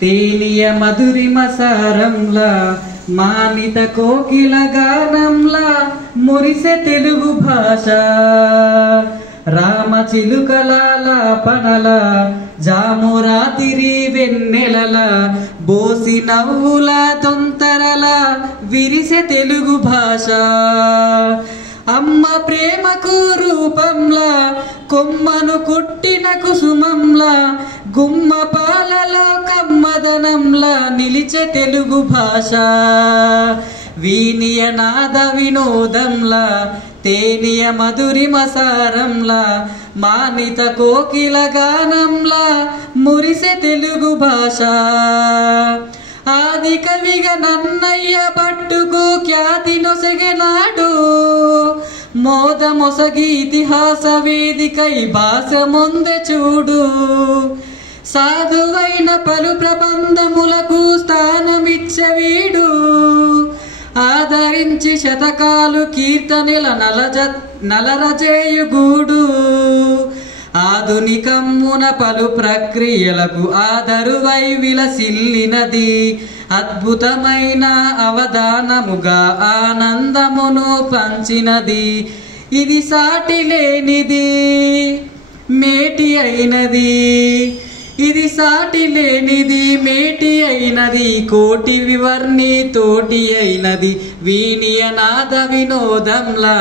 తేలియ మధురిమ సారంలా మానిత కోకిల గానంలా మురిసె తెలుగు భాష రామ చిలుకలాపనల జామురాతిరి వెన్నెలల బోసి నవ్వుల తొంతరల విరిసె తెలుగు భాష అమ్మ ప్రేమకు రూపంలా కొమ్మను కుట్టిన కుసుమంలా గుమ్మ పాలలో కమ్మదనంలా నిలిచే తెలుగు భాష వీనియ నాద వినోదంలా తేనియ మధురిమ సారంలా మానిత కోకిల గానంలా మురిసె తెలుగు భాష ఆది కవిగా నన్నయ్య పట్టుకు ఖ్యాతి నొసగెనాడు మోదమొసగి ఇతిహాస వేదికై భాష ముందె చూడు సాధువైన పలు ప్రబంధములకు స్థానమిచ్చవీడు ఆదరించి శతకాలు కీర్తనల నలరజేయుగూడు ఆధునికమ్మున పలు ప్రక్రియలకు ఆదరువై విలసిల్లినది అద్భుతమైన అవధానముగా ఆనందమును పంచినది ఇది సాటి లేనిది మేటి అయినది ఇది సాటి లేనిది మేటి అయినది కోటి వివర్ణి తోటి అయినది వీనియ నాద వినోదంలా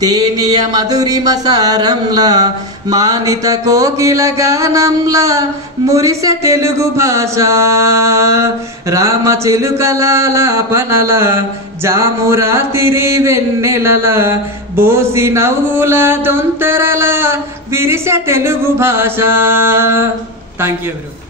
తేనియ మధురిమ సారంలా మానిత కోకిల గానంలా మురిసె తెలుగు భాష రామ చిలుకలాపనల జామురాతిరి వెన్నెలల బోసి నవ్వుల తొంతరల విరిసె తెలుగు భాష. Thank you everyone.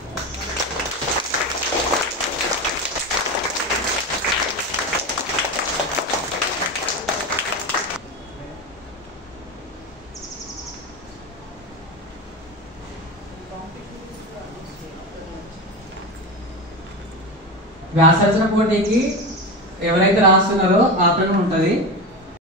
వ్యాసరచన పోటీకి ఎవరైతే రాస్తున్నారో ఆ ప్రకటన ఉంటుంది.